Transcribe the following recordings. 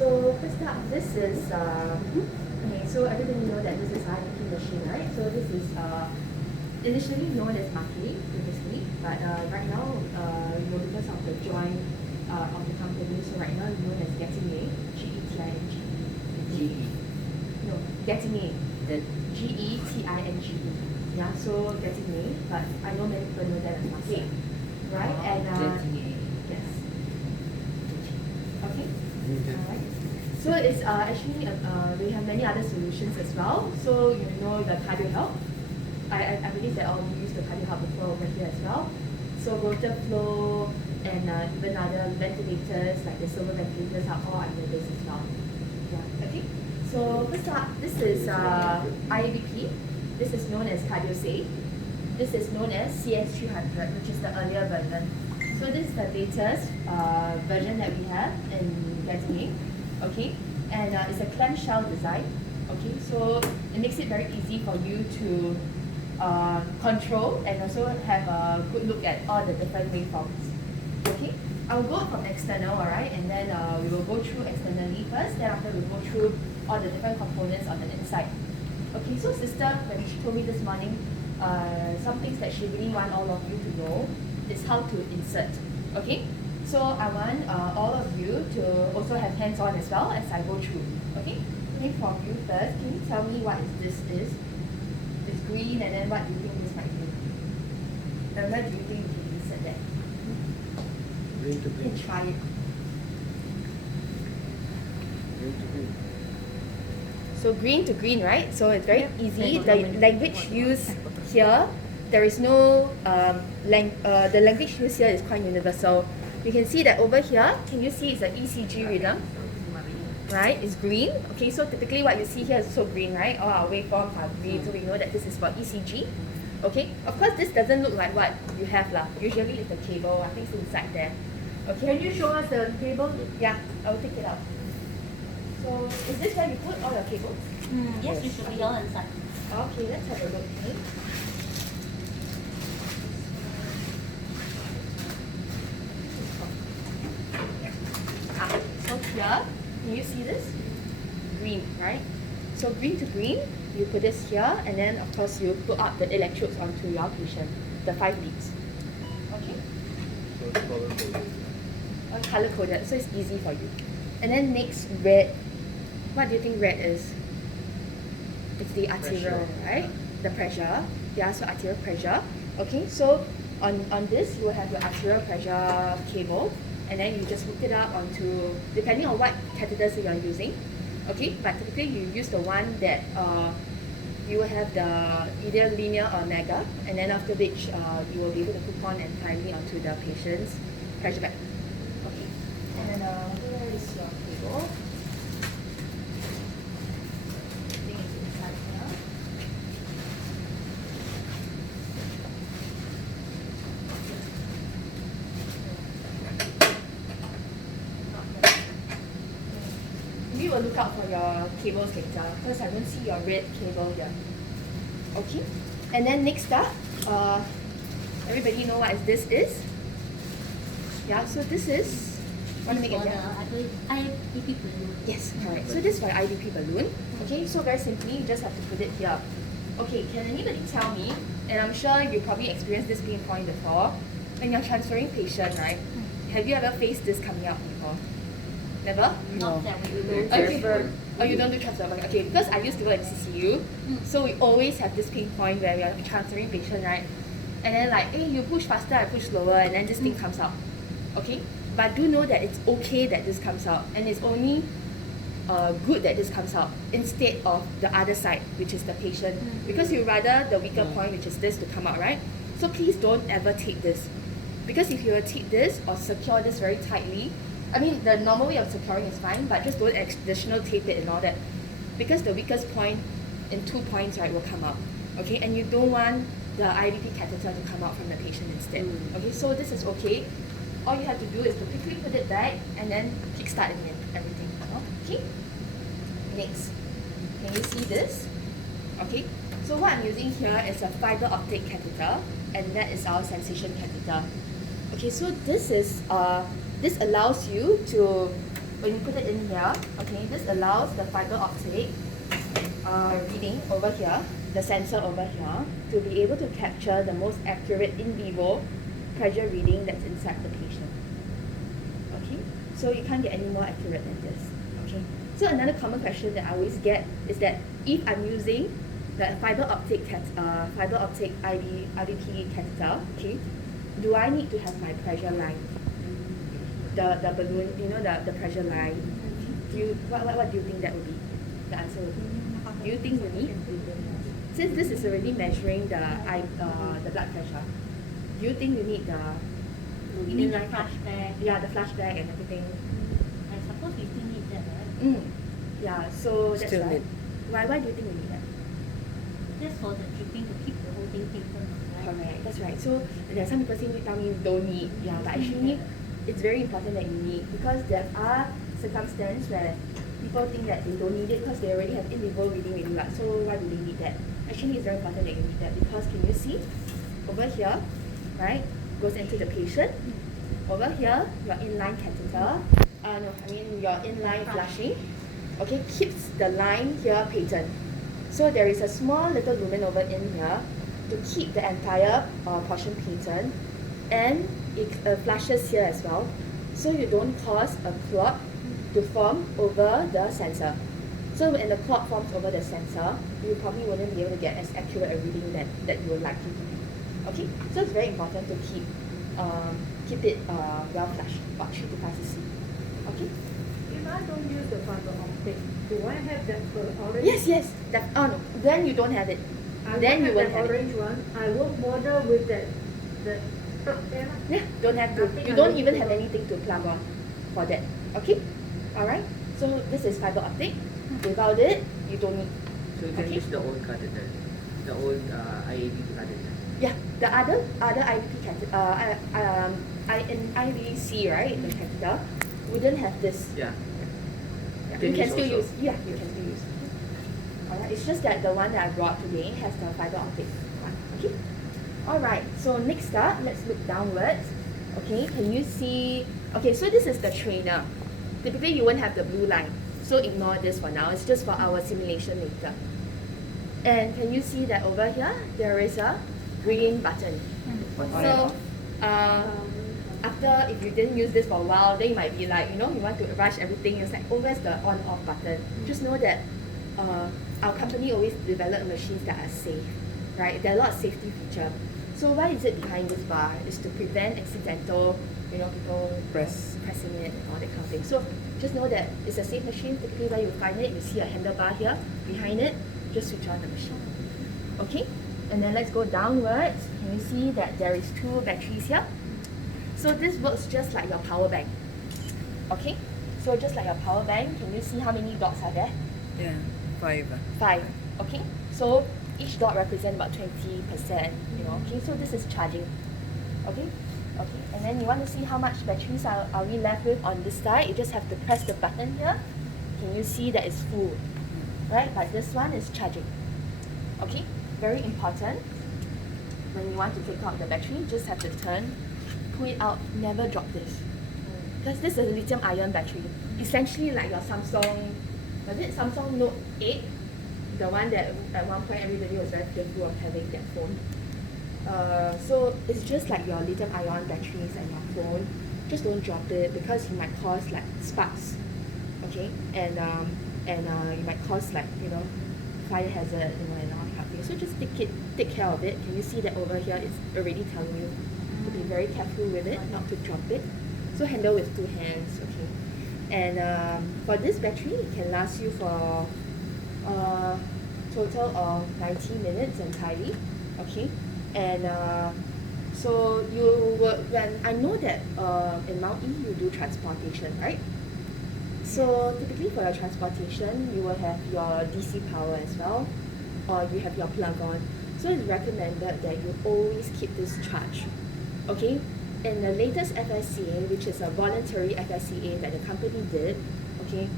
So first up, this is okay. So everybody know that this is IABP Machine, right? So this is initially known as Maki previously, but right now, because of the joint of the company, so right now it's known as Getting A, G-E-T-I-N-G-E. No, Getting A, That G-E-T-I-N-G-E. Yeah, so Getting A, but I know many people know that as Maki, right? And yes. Okay. Alright. So it's actually we have many other solutions as well. So you know the cardio help. I believe that all of you used the cardio help before over here as well. So rotor flow and even other ventilators like the silver ventilators are all under this as well. Yeah. Okay. So first up, this is IABP. This is known as Cardio Safe. This is known as CS300, which is the earlier version. So this is the latest version that we have in Getting A, okay? And it's a clamshell design, okay? So it makes it very easy for you to control and also have a good look at all the different waveforms, okay? I'll go from external, alright? And then we will go through externally first, then after we'll go through all the different components on the inside. Okay, so sister, when she told me this morning, some things that she really want all of you to know is how to insert. Okay, so I want all of you to also have hands-on as well as I go through. Okay, maybe from you first, can you tell me what this is? It's green, and then what do you think this might be? And where do you think you can insert that? Green to You green. can try it. Green to green. So green to green, right? So it's very easy. The language used here, there is no the language used here is quite universal. You can see that over here, can you see it's an ECG rhythm? Right, it's green. Okay, so typically what you see here is also green, right? All our waveforms are green, so we know that this is for ECG. Okay, of course this doesn't look like what you have lah. Usually it's the cable, I think it's inside there. Okay. Can you show us the cable? Yeah, I'll take it out. So is this where you put all your cables? Yes, you should be all inside. Okay, let's have a look. Okay. So here, can you see this? Green, right? So green to green, you put this here, and then of course you put up the electrodes onto your patient, the 5 leads. Okay? So it's color coded. Color coded, so it's easy for you. And then next, red. What do you think red is? It's the arterial, Pressure. right? The pressure. Yeah, so arterial pressure. Okay, so on this you will have your arterial pressure cable, and then you just hook it up onto, depending on what catheters you are using. Okay, but typically you use the one that you will have the either linear or mega, and then after which you will be able to hook on entirely onto the patient's pressure bag. Okay, and then where is your cable? I think it's inside here. We will look out for your cables later because I don't see your red cable here. Okay, and then next up, everybody know what this is? Yeah, so this is, want to make it For the here? IABP balloon. Yes, correct. So this is for the IBP balloon. Okay, so very simply, you just have to put it here. Okay, can anybody tell me, and I'm sure you probably experienced this pain point before, when you're transferring patient, right? Have you ever faced this coming out before? Never? Not that we will. Okay. Oh, you don't do transfer. Okay, because I used to go in CCU, so we always have this pain point where we are transferring patient, right? And then like, hey, you push faster, I push slower, and then this thing comes out. Okay? But do know that it's okay that this comes out, and it's only good that this comes out instead of the other side, which is the patient, because you rather the weaker point, which is this, to come out, right? So please don't ever take this, because if you take this or secure this very tightly, I mean the normal way of securing is fine, but just don't additional tape it and all that, because the weakest point in 2 points, right, will come out. Okay, and you don't want the IVP catheter to come out from the patient instead. Okay, so this is okay. All you have to do is to quickly put it back and then kickstart again, everything. Okay? Next. Can you see this? Okay. So what I'm using here is a fiber optic catheter, and that is our sensation catheter. Okay, so this is this allows you to when you put it in here, okay, this allows the fiber optic reading over here, the sensor over here, to be able to capture the most accurate in vivo pressure reading that's inside the patient. Okay, so you can't get any more accurate than this. Okay, so another common question that I always get is that if I'm using the fiber optic IABP catheter, okay, do I need to have my pressure line? The balloon, you know, the pressure line. What do you think that would be? The answer would be. Do you think you need? Since this is already measuring the blood pressure, do you think you need the You need the flash bag. yeah, the flash bag and everything? I suppose we still need that, right? Yeah, so that's Still right. need. Why do you think you need that? Just for the dripping to keep the whole thing taken, right? Correct, that's right. So there are some people saying tell me you don't need, yeah, but actually it's very important that you need, because there are circumstances where people think that they don't need it because they already have in vivo reading already, right? So why do they need that? Actually, it's very important that you need that, because can you see over here, right, goes into the patient. Over here, your inline catheter, your inline flushing, okay, keeps the line here patent. So there is a small little lumen over in here to keep the entire portion patent, and it flushes here as well, so you don't cause a clot to form over the sensor. So when the clot forms over the sensor, you probably wouldn't be able to get as accurate a reading that you would like to do. Okay, so it's very important to keep it well flushed, about 3 to 5 cc. Okay. If I don't use the fiber optic, do I have that orange? Yes. No. Then you don't have it. I Then you won't won't have have that it. orange one. I won't bother with that plug there. Yeah, don't have to. Nothing You don't I even need to have do. anything to plug on for that. Okay? Alright? So this is fiber optic. Without it, you don't need. So you can Okay. use the old catheter, the old IABP catheter. Yeah, the other IVP catheter, in IVC, right, the catheter, wouldn't have this. Yeah. Yeah, Can you can use still also. use. Yeah, you can still use. Alright, it's just that the one that I brought today has the fiber optic one. Okay? Alright, so next up, let's look downwards. Okay, can you see? Okay, so this is the trainer. Typically, you won't have the blue line, so ignore this for now. It's just for our simulation later. And can you see that over here, there is a green button? So, after, if you didn't use this for a while, then you might be like, you want to rush everything. It's like, oh, where's the on-off button? Just know that our company always develop machines that are safe, right? There are a lot of safety features. So why is it behind this bar? Is to prevent accidental, people pressing it and all that kind of thing. So just know that it's a safe machine. Typically where you find it, you see a handlebar here. Behind it, just switch on the machine. Okay? And then let's go downwards. Can you see that there is 2 batteries here? So this works just like your power bank. Okay? So just like your power bank, can you see how many dots are there? Yeah, 5. 5. Okay? So each dot represents about 20%, okay? So this is charging. Okay? Okay. And then you want to see how much batteries are we left with on this side? You just have to press the button here. Can you see that it's full? Right? But this one is charging. Okay? Very important. When you want to take out the battery, you just have to pull it out, never drop this. Because this is a lithium ion battery. Essentially like your Samsung Note 8, the one that at one point everybody was very fearful of having that phone. So it's just like your lithium ion batteries and your phone. Just don't drop it, because it might cause like sparks. Okay? And it might cause like, fire hazard, and all that kind of thing. So just take care of it. Can you see that over here it's already telling you to be very careful with it, not to drop it. So handle with 2 hands, okay. And for this battery, it can last you for a total of 90 minutes entirely, okay. And so when I know that in Mount E you do transportation, right? So typically for your transportation, you will have your DC power as well, or you have your plug-on. So it's recommended that you always keep this charged, okay? And the latest FSCA, which is a voluntary FSCA that the company did, okay,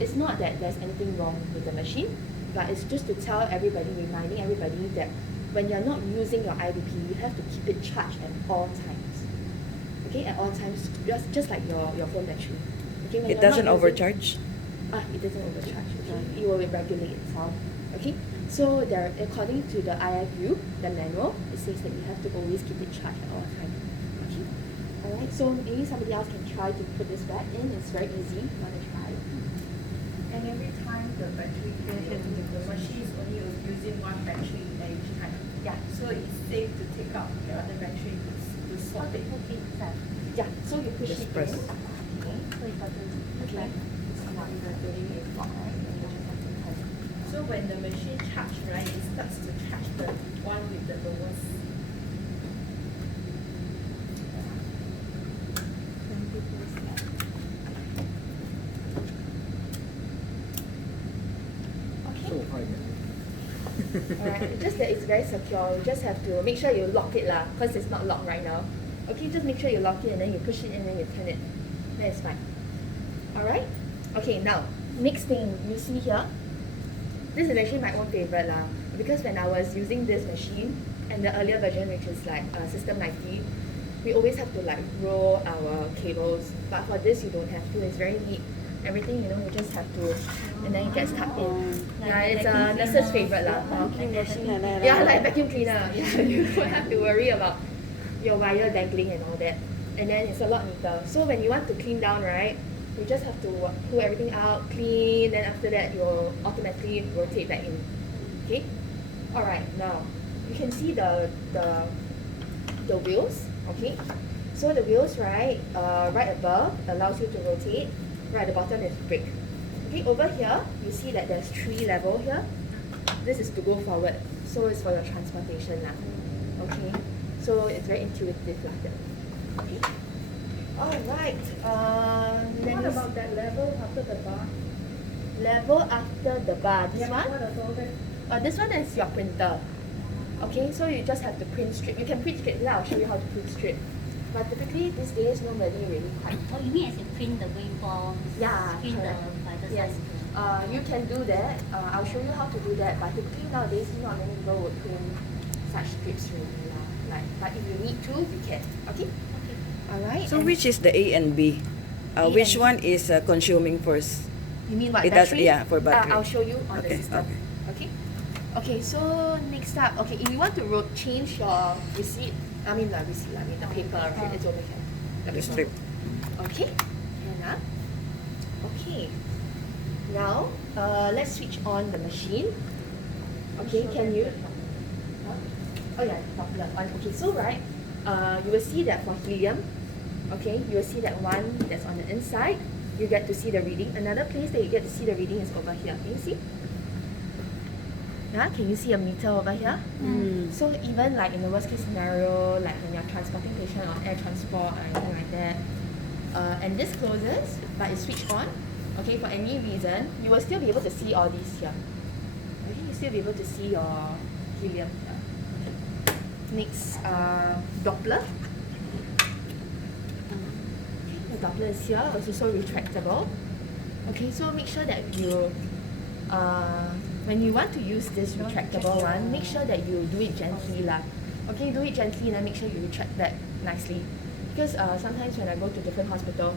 it's not that there's anything wrong with the machine, but it's just to tell everybody, reminding everybody that when you're not using your IVP, you have to keep it charged at all times. Okay, at all times, just like your phone battery. Okay, when It you're doesn't not using- overcharge. It doesn't overcharge. Okay? It will regulate itself. Okay, so there, according to the IFU, the manual, it says that you have to always keep it charged at all times. Okay, all right. So maybe somebody else can try to put this back in. It's very easy. You want to try? And every time the battery fails, the machine is only using one battery at each time. Yeah. So it's safe to take out the other battery to swap it. Okay, sir. Yeah. So you push Just it press. in. Okay. So you got to Okay. So now you're doing it wrong, right? And you just have to press. So when the machine charges, right, it starts to charge the one with the lowest. Okay. So high. Alright, just that it's very secure. You just have to make sure you lock it lah, because it's not locked right now. Okay, just make sure you lock it and then you push it and then you turn it. That is fine. Alright? Okay, now, next thing you see here. This is actually my own favorite lah. Because when I was using this machine and the earlier version, which is like System 90, we always have to like roll our cables. But for this, you don't have to. It's very neat. Everything, you know, you just have to, and then it gets tucked in. Yeah, it's a nurse's favorite lah. Yeah, like vacuum cleaner. Yeah, you don't have to worry about your wire dangling and all that. And then it's a lot neater. So when you want to clean down, right, you just have to pull everything out, clean, then after that you'll automatically rotate back in. Okay? Alright, now you can see the wheels, okay? So the wheels, right, right above allows you to rotate. Right at the bottom is brake. Okay, over here, you see that there's 3 level here. This is to go forward. So it's for your transportation now. Okay, so it's very intuitive like that. Okay. Alright, What about that level after the bar? level after the bar. This Yeah, one? what about that? This one is your printer. Okay, so you just have to print strip. You can print strip. I'll show you how to print strip. But typically these days nobody really quite. Oh, you mean as in print the waveforms? Yeah, Print the correct. by the Yes. size? You can do that. I'll show you how to do that. But typically nowadays not many people would print such strips really lah. Like, but if you need to, you can. Okay. Okay. Alright. So which is the A and B? A Which and B. one is consuming first? You mean what? It does- battery? yeah, for battery. I'll show you on Okay, the system. Okay. Okay. So next up, okay, if you want to change your receipt, I mean the paper, right? It's over here. The strip. Okay. And okay. Now, let's switch on the machine. Okay, can you? Huh? Oh yeah, Doppler. Okay, so right, you will see that for helium, okay, you will see that one that's on the inside. You get to see the reading. Another place that you get to see the reading is over here. Can you see? Yeah, can you see a meter over here? Mm. So even like in the worst case scenario, like when you're transporting patient on air transport or anything like that, and this closes but it's switched on, okay, for any reason, you will still be able to see all these here. Okay, you still be able to see your helium here. Next, Doppler. The Doppler is here, it's also retractable. Okay, so make sure that you when you want to use this retractable one, make sure that you do it gently lah. Okay, do it gently and then make sure you retract back nicely. Because sometimes when I go to different hospital,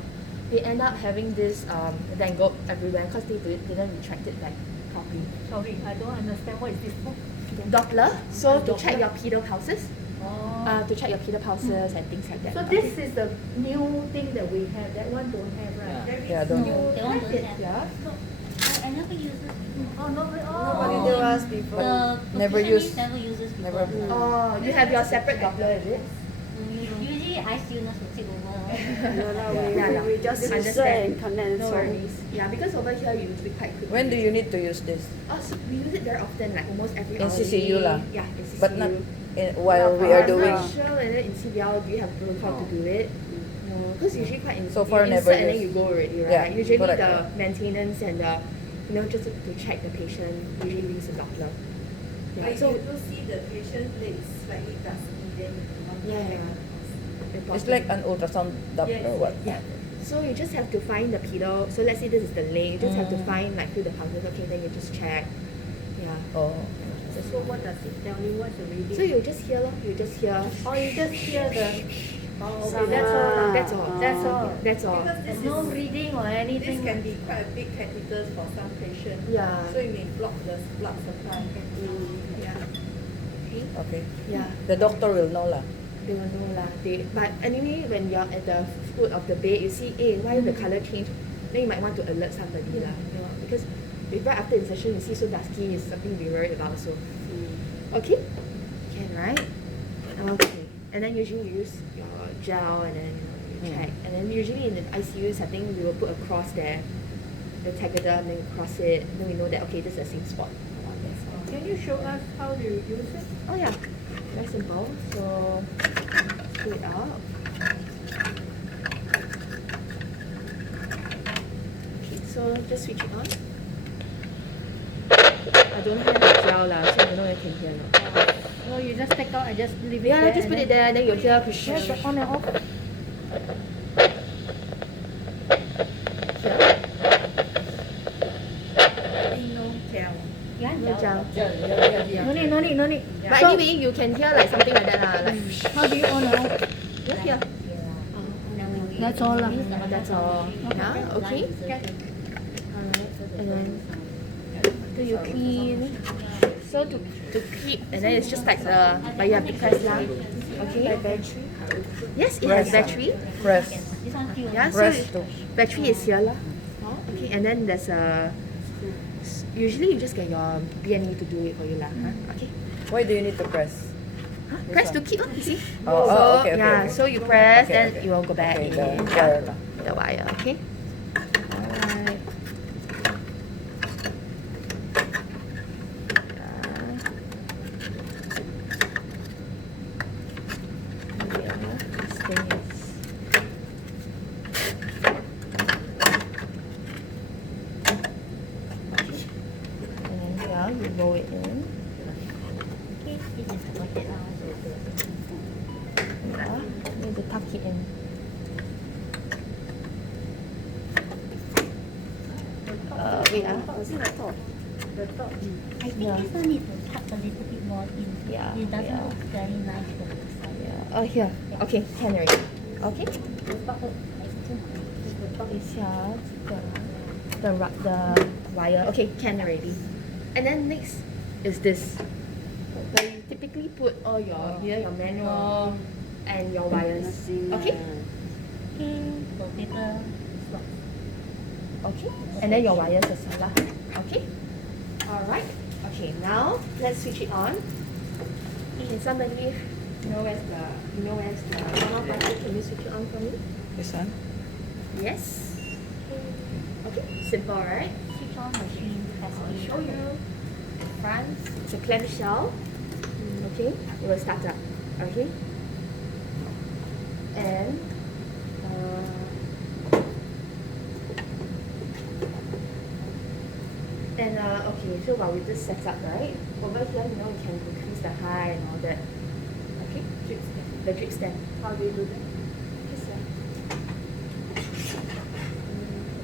they end up having this dangled everywhere because they didn't retract it back properly. Sorry, I don't understand what is this for. Doppler, so to Doppler. check your pedal pulses, Oh. to check your pedal pulses and things like that. So this is the new thing that we have. That one don't have, right? Yeah, don't. You That one have don't it, have. yeah? I never use it. Oh, no, Nobody oh. do us before. The Never percussionist use- never uses before. never- Oh, you have your separate Doppler, is it? Usually ICU nurse will take over. Yeah, we just understand. insert and connect. No worries. Yeah, because over here you will be quite quick. When do you need to use this? Oh, so we use it very often, like almost every In hour. CCU lah. Yeah, in CCU. But not while we are I'm doing. not sure whether in CBL do you have protocol to do it. No, because usually quite in So far you never insert and then use. you go already, right? Yeah, Usually correct, the correct. maintenance and the, just to check the patient, usually we use a Doppler. Yeah, But so you do see the patient leg is slightly dusty, then you want to Yeah, check yeah. the pulse. It's like an ultrasound Doppler Yes, or what? yeah. So you just have to find the pedal. So let's say this is the leg. You just have to Mm. find like through the pulses. Okay, then you just check. Yeah. Oh. So what does it tell you? What's the reading? So you just hear lor. You just hear. Oh, you just hear the. Oh, okay, that's all. That's all. That's all. That's all. Because this No is reading or anything. This can be quite a big catheters for some patients. Yeah. So it may block the blood supply. Yeah. Okay. Okay. Yeah. The doctor will know lah. They will know lah. But anyway, when you're at the foot of the bed, you see, why the color change? Then you might want to alert somebody lah. You know, because right after insertion, you see so dusky is something to be worried about. So, okay, can right? Okay, and then usually you use your gel and then you check, and then usually in the ICU setting, we will put a cross there, the tegaderm, then you cross it, then we know that okay, this is the same spot. Can you show us how do you use it? Oh yeah, very simple. So pull it out. Okay, so just switch it on. I don't have the gel lah, so I don't know if you can hear or not. Oh, you just take out and just leave it Yeah, there. just put it there, then you'll hear push. Where's the on and off? Here. No gel. Yeah, No gel. No need, no need, no need. But So, anyway, you can hear like something like that lah, like how do you on and off? you hear. That's all lah. That's all. Yeah, okay. Alright, and then after you clean, so to keep, and then it's just like but you have to press lah. Okay. Battery. Yes, it has battery. Press. This one still. Yeah, so Press to. battery is here lah. Okay, and then there's usually you just get your BNE to do it for you lah. Okay. Why do you need to press? Press to keep, you see? Oh, so, okay, okay, yeah, okay. so you press, Okay, then okay. it will go back Okay, in. the Yeah, wire lah. the wire, okay? Alright. This thing is... Okay. And then yeah, you roll it in. Okay, this is supported now. Yeah, need to tuck it in. Wait was it the top? The top. I think Yeah. this one need to tuck a little bit more in. Yeah, It doesn't yeah. look very nice from the side. Yeah. Oh, here. Okay, can already. Okay. The top look like too much. The top is here. The wire. Okay, can already. And then next is this. Where you typically put all your your manual and your wires. Okay. Okay, for paper slot. Okay. And then your wires as well. Lah. Okay. All right. Okay. Now let's switch it on. Can somebody know where's the on-off button? Can you switch it on for me? This one? Yes. Okay. Simple, right? Switch on machine has I'll a show you. Front. It's a clamshell. Okay. It will start up. Okay. And okay, so while we just set up, right? Over here, you know, you can increase the height and all that. Okay? The drip stand. How do you do that? Just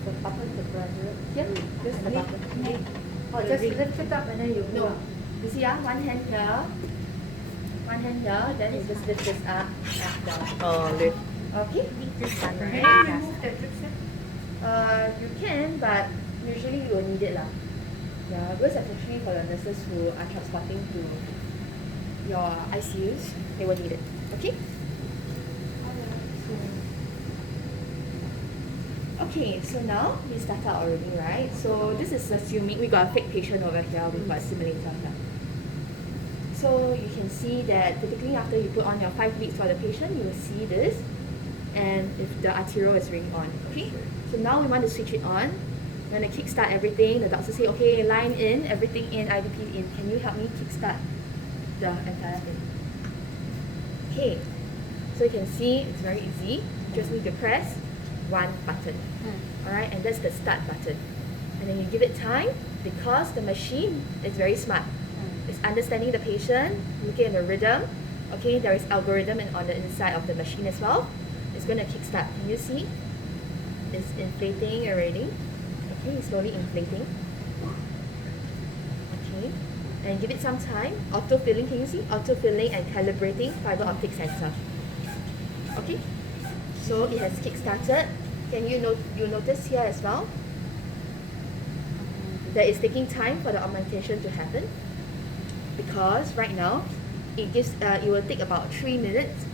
The button to press it. here. Just the button. Oh, just lift it up and then you go No. up. You see, one hand here. One hand here, then you just lift this up and down. Oh, lift. Okay? this one, Can right? you remove the drip set? You can, but usually you will need it lah. Yeah, because especially for the nurses who are transporting to your ICUs, they will need it. Okay? Okay, so now we started already, right? So this is assuming we got a fake patient over here, we've got a simulator here. So you can see that typically after you put on your 5 leads for the patient, you will see this, and if the arterial is ring on, okay? So now we want to switch it on. We're going to kickstart everything. The doctor say, okay, line in, everything in, IBP in. Can you help me kickstart the entire thing? Okay, so you can see it's very easy. You just need to press one button. Alright, and that's the start button. And then you give it time because the machine is very smart. It's understanding the patient, looking at the rhythm. Okay, there is algorithm on the inside of the machine as well. It's going to kickstart. Can you see? It's inflating already. Okay, it's slowly inflating. Okay, and give it some time. Auto filling, can you see? Auto filling and calibrating fiber optic sensor. Okay, so it has kick-started. Can you notice here as well that it's taking time for the augmentation to happen, because right now it will take about 3 minutes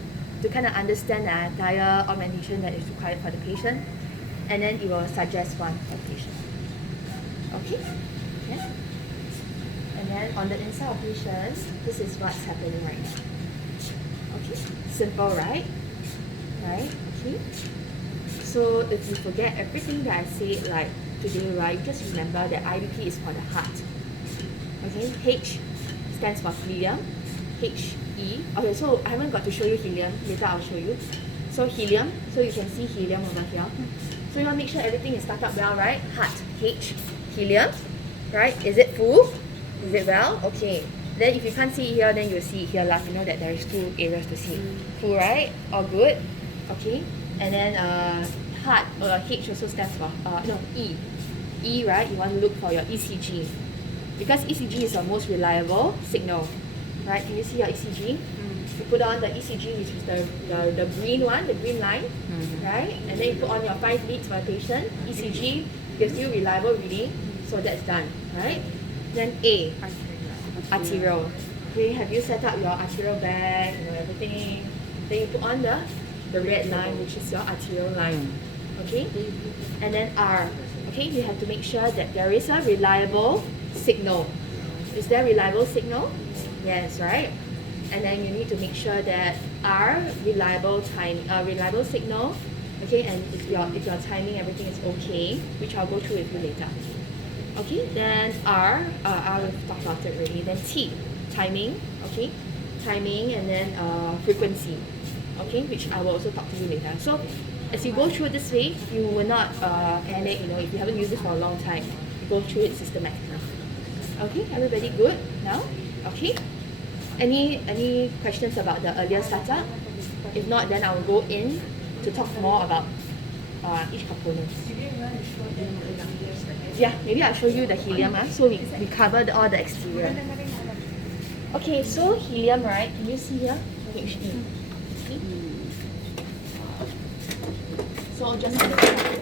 to kind of understand the entire augmentation that is required for the patient, and then it will suggest one for the patient. Okay? Yeah. And then on the inside of patients, this is what's happening right now. Okay? Simple, right? Right? Okay? So if you forget everything that I said like today, right, you just remember that IBP is for the heart. Okay? H stands for helium. H-E. Okay, so I haven't got to show you helium. Later I'll show you. So helium. So you can see helium over here. So you want to make sure everything is stuck up well, right? Heart. H. Helium. Right? Is it full? Is it well? Okay. Then if you can't see it here, then you'll see it here. Like, you know that there is 2 areas to see. Full, right? All good? Okay. And then heart, H also stands for, E. E, right? You want to look for your ECG. Because ECG is the most reliable signal. Right? Can you see your ECG? You put on the ECG, which is the green one, the green line. Right? And then you put on your 5 leads for a patient. ECG gives you reliable reading. So that's done. Right? Then A. Arterial. Okay, have you set up your arterial bag, everything? Then you put on the red line, which is your arterial line. Okay? And then R. Okay, you have to make sure that there is a reliable signal. Is there reliable signal? Yes, right? And then you need to make sure that R, reliable signal. Okay, and if your timing, everything is okay, which I'll go through with you later. Okay, then R we've talked about it already. Then T, timing, okay, timing, and then frequency, okay, which I will also talk to you later. So as you go through this way, you will not panic, if you haven't used it for a long time. You go through it systematically. Okay, everybody good now? Okay. Any questions about the earlier startup? If not, then I'll go in to talk more about each component. Yeah, maybe I'll show you the helium. So we covered all the exterior. Okay, so helium, right? Can you see here? HE. Okay. So just like the here,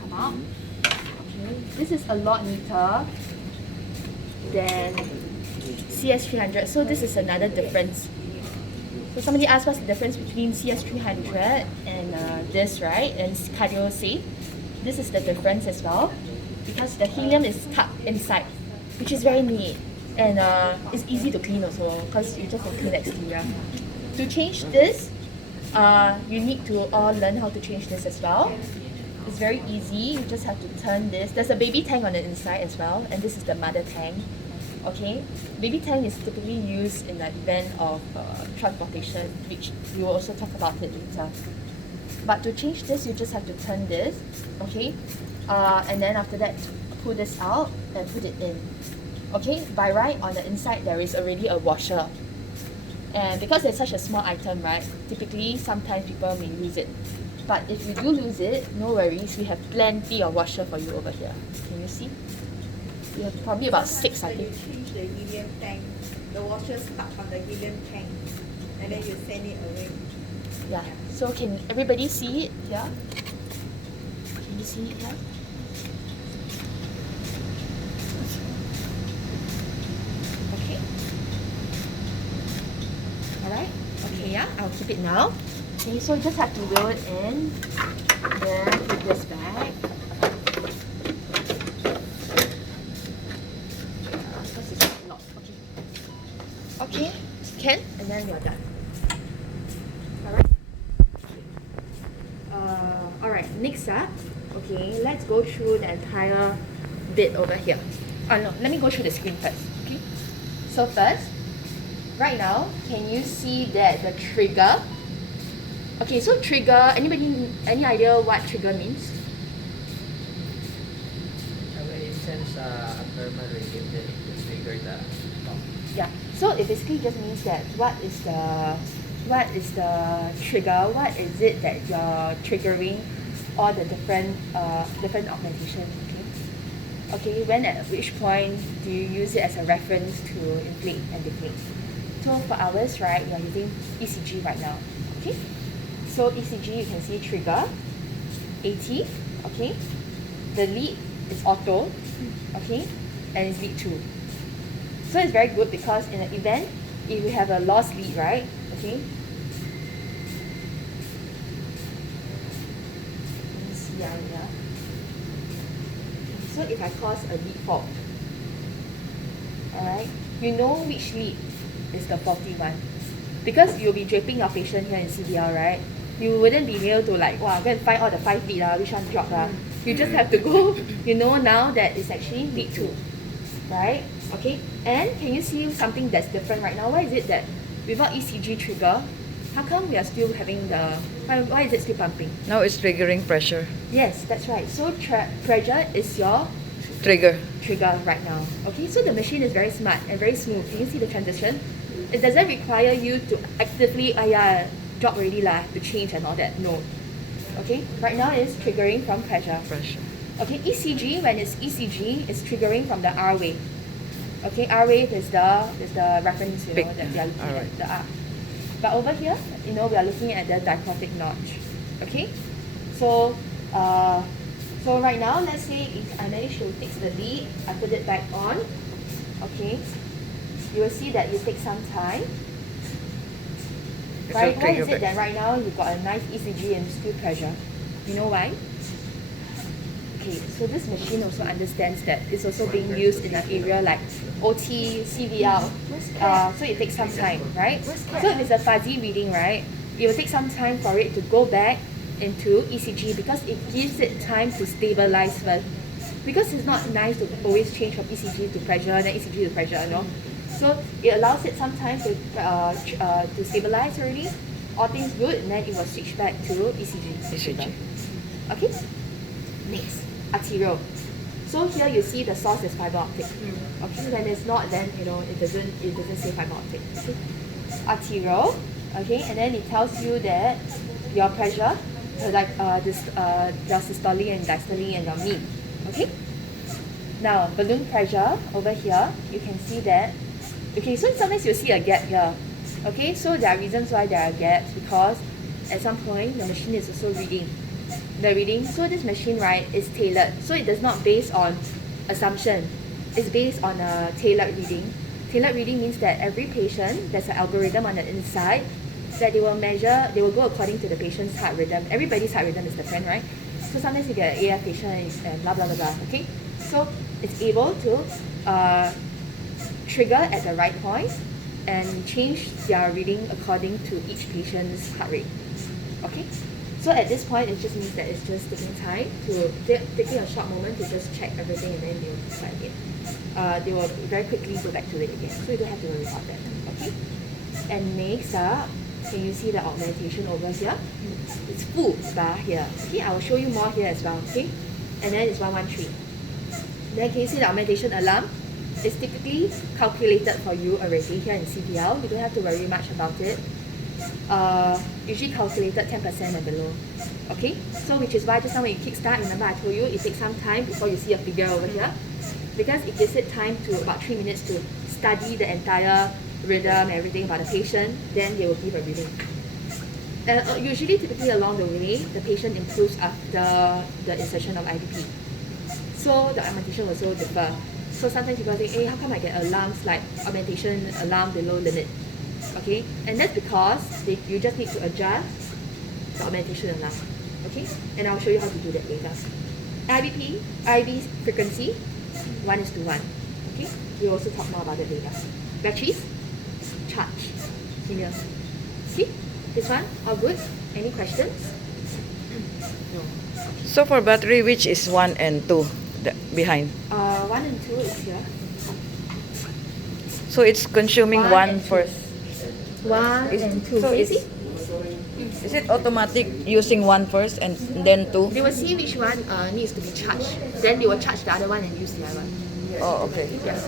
come out. Okay. This is a lot neater than CS300. So this is another difference. So somebody asked what's the difference between CS300 and this, right? And cardio safe. This is the difference as well, because the helium is tucked inside, which is very neat, and it's easy to clean also, because you just have to clean the exterior. To change this, you need to all learn how to change this as well. It's very easy. You just have to turn this. There's a baby tank on the inside as well, and this is the mother tank. Okay, baby tank is typically used in the event of transportation, which we will also talk about it later. But to change this, you just have to turn this, okay? And then after that, pull this out and put it in. Okay, by right, on the inside, there is already a washer. And because it's such a small item, right, typically, sometimes people may lose it. But if you do lose it, no worries, we have plenty of washer for you over here. Can you see? We have probably about 6, I think. You change the helium tank, the washer stuck on the helium tank, and then you send it away. Yeah, so can everybody see it here? Can you see it here? Okay. Alright, okay, yeah, I'll keep it now. Okay, so you just have to wheel it in, then put this back. This is locked, okay. Okay, can, and then you're done. Alright, next up, okay, let's go through the entire bit over here. Oh no, let me go through the screen first, okay? So first, right now, can you see that the trigger? Okay, so trigger, any idea what trigger means? When it sends a thermal radiator to trigger the pump. Yeah, so it basically just means that what is the trigger, what is it that you're triggering all the different augmentation, okay, when at which point do you use it as a reference to inflate and deflate? So for ours, right, we are using ECG right now, okay? So ECG, you can see trigger, 80, okay? The lead is auto, okay? And it's lead 2. So it's very good because in an event, if we have a lost lead, right? Okay. Let me see here. So if I cause a lead fault, alright, you know which lead is the faulty one. Because you'll be draping your patient here in CBL, right? You wouldn't be able to like, wow, go and find all the 5 lead, which one drop. You just have to go, you know now that it's actually lead 2, right? Okay, and can you see something that's different right now? Why is it that without ECG trigger, how come we are still having the, why is it still pumping? Now it's triggering pressure. Yes, that's right. So pressure is your Trigger. trigger right now. Okay, so the machine is very smart and very smooth. Can you see the transition? It doesn't require you to actively, drop already lah, to change and all that. No. Okay, right now it's triggering from pressure. Pressure. Okay, ECG, when it's ECG, it's triggering from the R wave. Okay, R wave is the reference, Big, that we are looking alright. at, the R. But over here, we are looking at the dichotic notch. Okay, so so right now, let's say if I manage to fix the lead, I put it back on. Okay, you will see that it takes some time. It's Right? all Why is trigger it that back. right now you've got a nice ECG and still pressure? You know why? Okay, so this machine also understands that it's also being used in an area like OT, CVL. So it takes some time, right? So if it's a fuzzy reading, right, it will take some time for it to go back into ECG because it gives it time to stabilize first. Because it's not nice to always change from ECG to pressure, then ECG to pressure, you know. So it allows it some time to stabilize already. All things good, and then it will switch back to ECG. ECG. Okay. Next, arterial. So here you see the source is fiber optic. Okay, when it's not, then it doesn't say fiber optic. Okay. Arterial. Okay, and then it tells you that your pressure, your systole and diastole and your mean. Okay. Now balloon pressure over here, you can see that. Okay, so sometimes you'll see a gap here. Okay, so there are reasons why there are gaps because at some point the machine is also reading. The reading, so this machine, right, is tailored. So it does not based on assumption. It's based on a tailored reading. Tailored reading means that every patient, there's an algorithm on the inside that they will go according to the patient's heart rhythm. Everybody's heart rhythm is different, right? So sometimes you get an AF patient and blah, blah, blah, blah, okay? So it's able to trigger at the right point and change their reading according to each patient's heart rate. Okay? So at this point, it just means that it's just taking time to taking a short moment to just check everything and then they will start again. They will very quickly go back to it again. So you don't have to worry about that. Okay? And next up, can you see the augmentation over here? It's full bar here. Okay, I will show you more here as well. Okay? And then it's 113. Then can you see the augmentation alarm? It's typically calculated for you already here in CPL. You don't have to worry much about it. Usually calculated 10% and below. Okay, so which is why just now when you kickstart, remember I told you it takes some time before you see a figure over here, because it gives it time to about 3 minutes to study the entire rhythm and everything about the patient. Then they will give a reading. Usually, typically along the way, the patient improves after the insertion of IBP. So the augmentation will also differ. So sometimes people think, hey, how come I get alarms like augmentation alarm below limit? Okay, and that's because you just need to adjust the augmentation alarm. Okay, and I'll show you how to do that later. IB frequency, 1:1. Okay, we'll also talk more about it later. Batteries, charge, here. See, this one, all good? Any questions? No. So for battery, which is 1 and 2 behind? 1 and 2 is here. So it's consuming One one and two. first. 1 and 2. So Can you it's, see? is it automatic using 1 first and then 2? They will see which one needs to be charged. Then they will charge the other one and use the other one. Oh, okay. Yeah.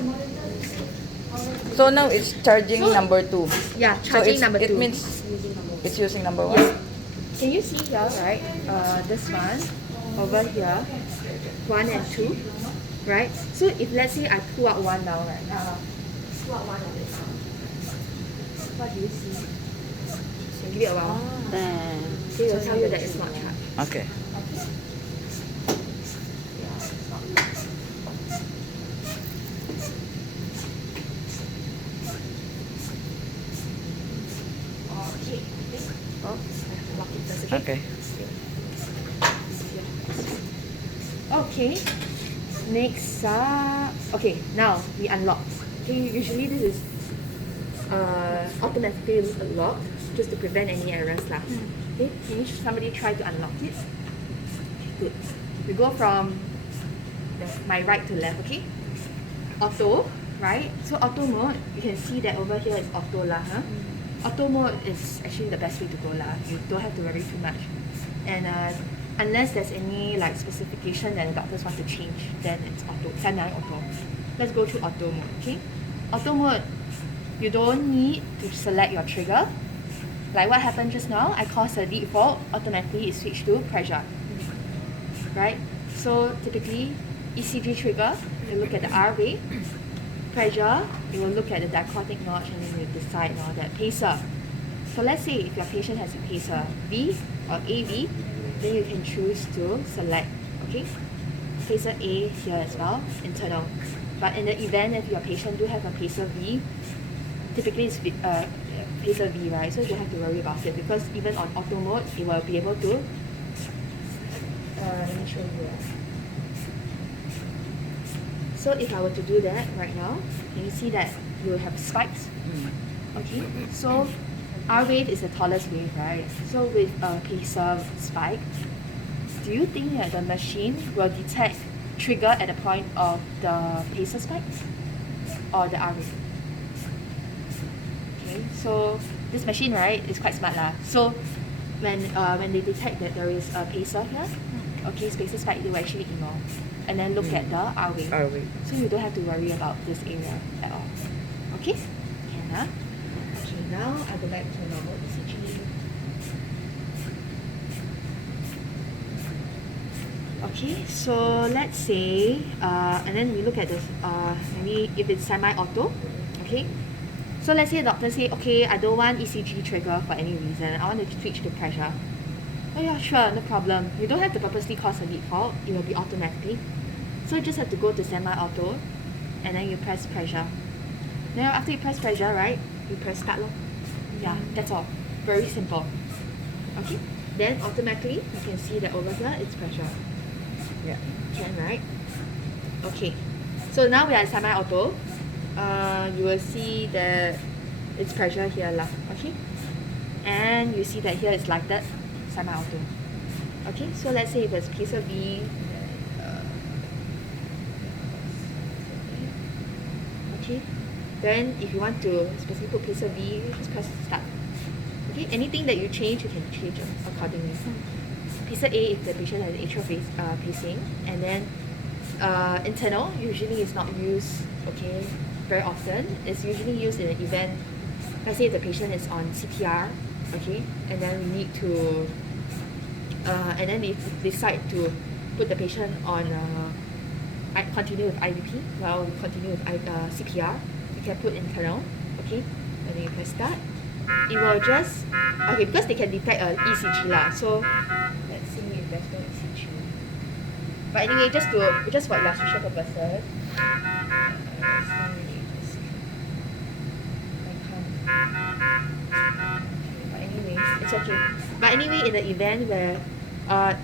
So now it's charging So- number 2. Yeah, So charging it's, number 2. it means it's using number 1. Yes. Can you see here, right? This one over here, 1 and 2, right? So if let's say I pull out one now, right? Pull out one of it. What do you see? and give it a while. So it will tell you that it's not charged. Okay. Okay. Oh, I lock it first, Okay. Okay. Next, okay, now we unlock. Okay, usually this is automatically locked just to prevent any errors lah. Okay, can somebody try to unlock it? Okay, good. We go from my right to left, okay? Auto, right? So auto mode, you can see that over here is auto lah, huh? Auto mode is actually the best way to go lah. You don't have to worry too much. And unless there's any like specification that the doctors want to change, then it's auto, semi-auto. Let's go through auto mode, okay? Auto mode, you don't need to select your trigger. Like what happened just now, I caused a default, automatically it switched to pressure. Right? So typically, ECG trigger, you look at the R wave. Pressure, you will look at the dichotic notch and then you decide now that pacer. So let's say if your patient has a pacer V or AV, then you can choose to select, okay? Pacer A here as well, internal. But in the event if your patient do have a pacer V, typically it's pacer V, right? So you don't have to worry about it because even on auto mode, it will be able to, let me show you. So if I were to do that right now, can you see that you have spikes? Okay, so R wave is the tallest wave, right? So with a pacer spike, do you think that the machine will detect trigger at the point of the pacer spike or the R wave? Okay, so this machine, right, is quite smart lah. So when they detect that there is a pacer here, okay, pacer spike, they will actually ignore and then look at the R wave. R wave. So you don't have to worry about this area at all. Okay? Can, huh? Okay, now I would like to normal ECG. Okay, so let's say, and then we look at this, maybe if it's semi-auto, okay? So let's say the doctor say, okay, I don't want ECG trigger for any reason. I want to switch to pressure. Oh yeah, sure, no problem. You don't have to purposely cause a default. It will be automatically. So you just have to go to semi-auto and then you press pressure. Then after you press pressure, right, you press start lor. Yeah, that's all. Very simple. Okay? Then automatically, you can see that over here, it's pressure. Yeah. Can, right? Okay. So now we are at semi-auto. You will see that it's pressure here lah. Okay? And you see that here it's lighted, semi-auto. Okay, so let's say if it's pacer B, okay, then if you want to specifically put pacer B, just press start. Okay, anything that you change, you can change accordingly. Pacer A if the patient has atrial pacing, and then internal usually is not used, okay, very often. It's usually used in an event. Let's say if the patient is on CPR, okay, and then we need to, and then if we decide to put the patient on, continue with IABP, well, we continue with CPR, you can put internal, okay, and then you press start. It will just, okay, because they can detect an ECG lah, so let's see if there's no ECG. But anyway, just for illustration purposes, it's okay. But anyway, in the event where,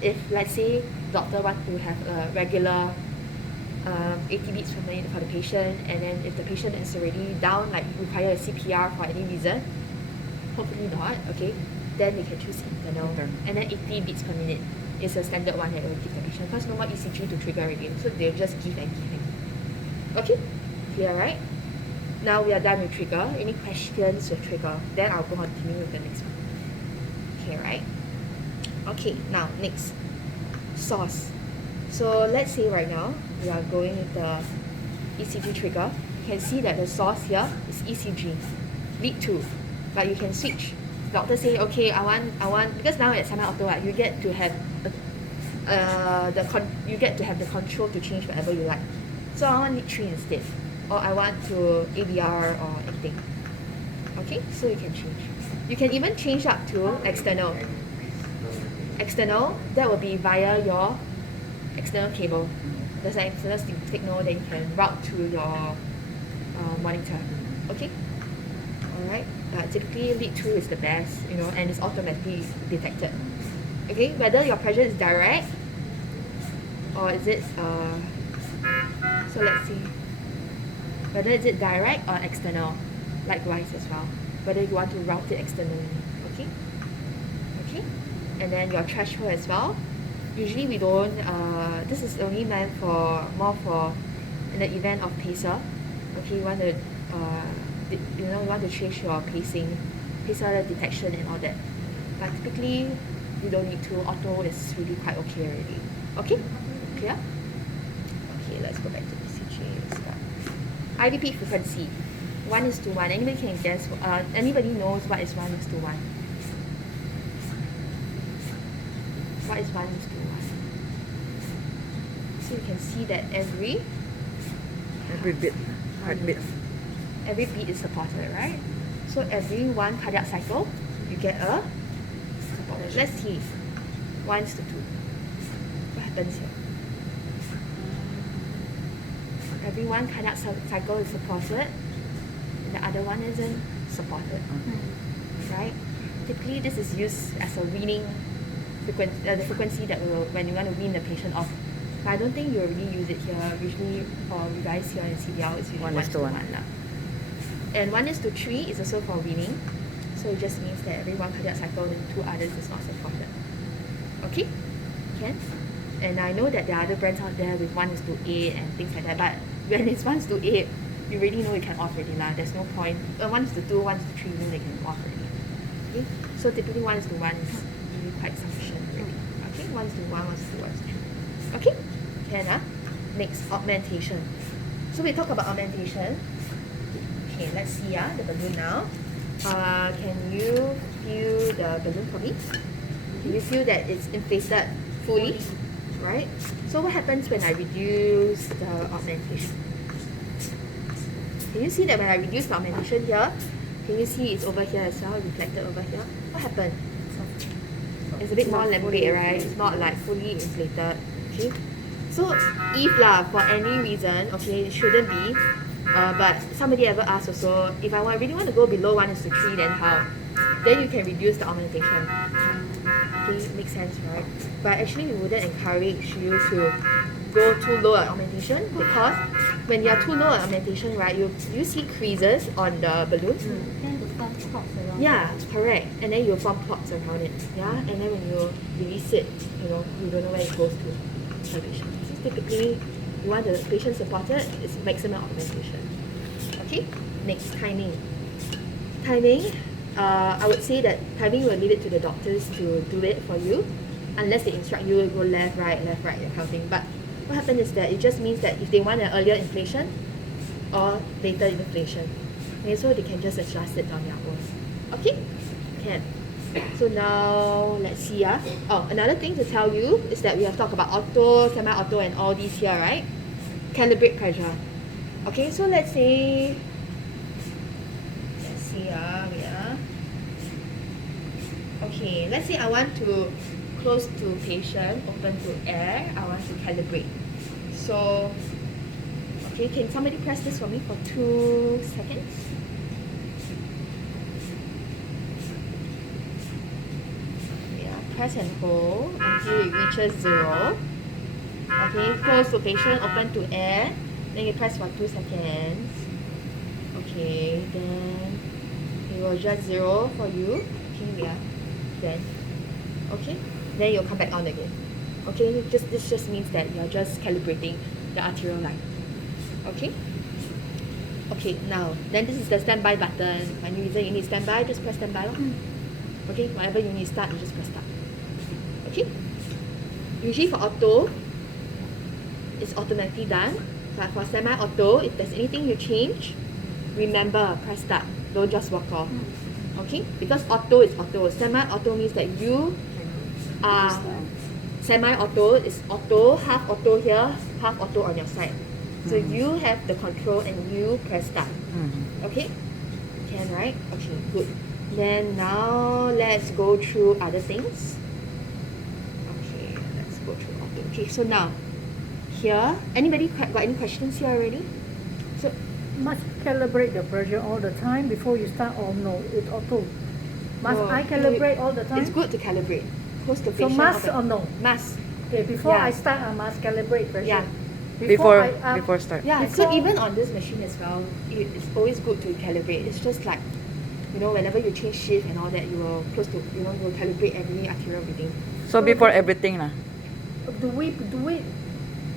if let's say doctor want to have a regular 80 beats per minute for the patient, and then if the patient is already down, like require a CPR for any reason, hopefully not, okay, then they can choose internal. And then 80 beats per minute is a standard one that will give the patient, because no more ECG to trigger again, so they'll just give and give. Okay, clear, right? Now we are done with trigger. Any questions with trigger? Then I'll go continue with the next one. Okay, right? Okay, now next, source. So let's say right now we are going with the ECG trigger. You can see that the source here is ECG, lead 2, but you can switch. Doctor say, okay, I want because now at semi-auto, right, you get to have you get to have the control to change whatever you like. So I want lead 3 instead, or I want to ABR or anything. Okay, so you can change. You can even change up to external. External, that will be via your external cable. There's an external signal that you can route to your monitor. Okay? Alright? Typically lead 2 is the best, and it's automatically detected. Okay? Whether your pressure is direct or is it so let's see. Whether is it direct or external, likewise as well. Whether you want to route it externally. Okay? Okay? And then your threshold as well. Usually we don't, this is only meant for, more for in the event of pacer. Okay, you want to, you want to change your pacer detection and all that. But typically, you don't need to. Auto is really quite okay already. Okay? Clear? Okay, let's go back to ECG. IABP frequency. 1:1. Anybody can guess, anybody knows what is 1:1? What is 1:1? So you can see that every Heartbeat. every beat is supported, right? So every 1 cardiac cycle, you get a supported. Let's see. 1:2. What happens here? Every 1 cardiac cycle is supported, and the other one isn't supported. Right? Typically, this is used as a weaning frequency, the frequency that will, when you want to wean the patient off. But I don't think you really use it here. Usually, for you guys here in CDL, it's usually 1:1 lah. And 1:3 is also for weaning. So it just means that every 1 cardiac cycle, the 2 others is not supported. Okay? Can? And I know that there are other brands out there with 1:8 and things like that. But when it's 1:8, you already know you can off already lah. There's no point. 1:2, 1:3, you know they can off already. Okay? So typically 1:1 is really quite sufficient already. Okay? 1:1, 1:2, 1:3. Okay? Can Next, augmentation. So we talk about augmentation. Okay, let's see the balloon now. Can you feel the balloon for me? Can you feel that it's inflated fully? Right? So what happens when I reduce the augmentation? Can you see that when I reduce the augmentation here, can you see it's over here as well, reflected over here? What happened? It's a bit more lambate, right? It's not like fully inflated. Okay? So if for any reason, okay, it shouldn't be. But somebody ever asked also, if I really want to go below 1:3, then how? Then you can reduce the augmentation. Okay, makes sense, right? But actually, we wouldn't encourage you to go too low at augmentation, because when you're too low at augmentation, right, you see creases on the balloon. Then the form clots around. Yeah, correct. And then you form clots around it. Yeah, and then when you release it, you don't know where it goes to. So typically, you want the patient supported, it's maximum augmentation. Okay, next, timing. Timing, I would say that timing will leave it to the doctors to do it for you, unless they instruct you to go left, right, that kind of thing. But what happens is that it just means that if they want an earlier inflation or later inflation, okay, so they can just adjust it on their own. Okay? Can. So now, let's see. Oh, another thing to tell you is that we have talked about auto, semi-auto, and all these here, right? Calibrate pressure. Okay, so let's see. Okay, let's say I want to close to patient, open to air. I want to calibrate. So, okay, can somebody press this for me for 2 seconds? Press and hold until it reaches 0. Okay, close to patient, open to air. Then you press for 2 seconds. Okay, then it will adjust 0 for you. Okay, then okay, then you'll come back on again. Okay, this just means that you're just calibrating the arterial line. Okay. Okay, now then this is the standby button. For any reason you need standby, just press standby. Okay, whatever you need start, you just press start. Okay. Usually for auto, it's automatically done. But for semi-auto, if there's anything you change, remember, press start. Don't just walk off. Okay? Because auto is auto. Semi-auto means that you are semi-auto is auto, half auto here, half auto on your side. So you have the control and you press start. Okay? Can, right? Okay, good. Then now let's go through other things. Okay, let's go through auto. Okay, so now here, anybody got any questions here already? So Must calibrate the pressure all the time before you start or no? It's auto. Must no, I calibrate all the time? It's good to calibrate. Close the So patient. must or no? Must. Okay, before Yeah. I start, I must calibrate pressure. Yeah. Before I, before start. Yeah, so Before- even on this machine as well, it's always good to calibrate. It's just like, you know, whenever you change shift and all that, you will close to, you know, you will calibrate every arterial reading. So before everything na. do we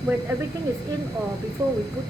when everything is in or before we put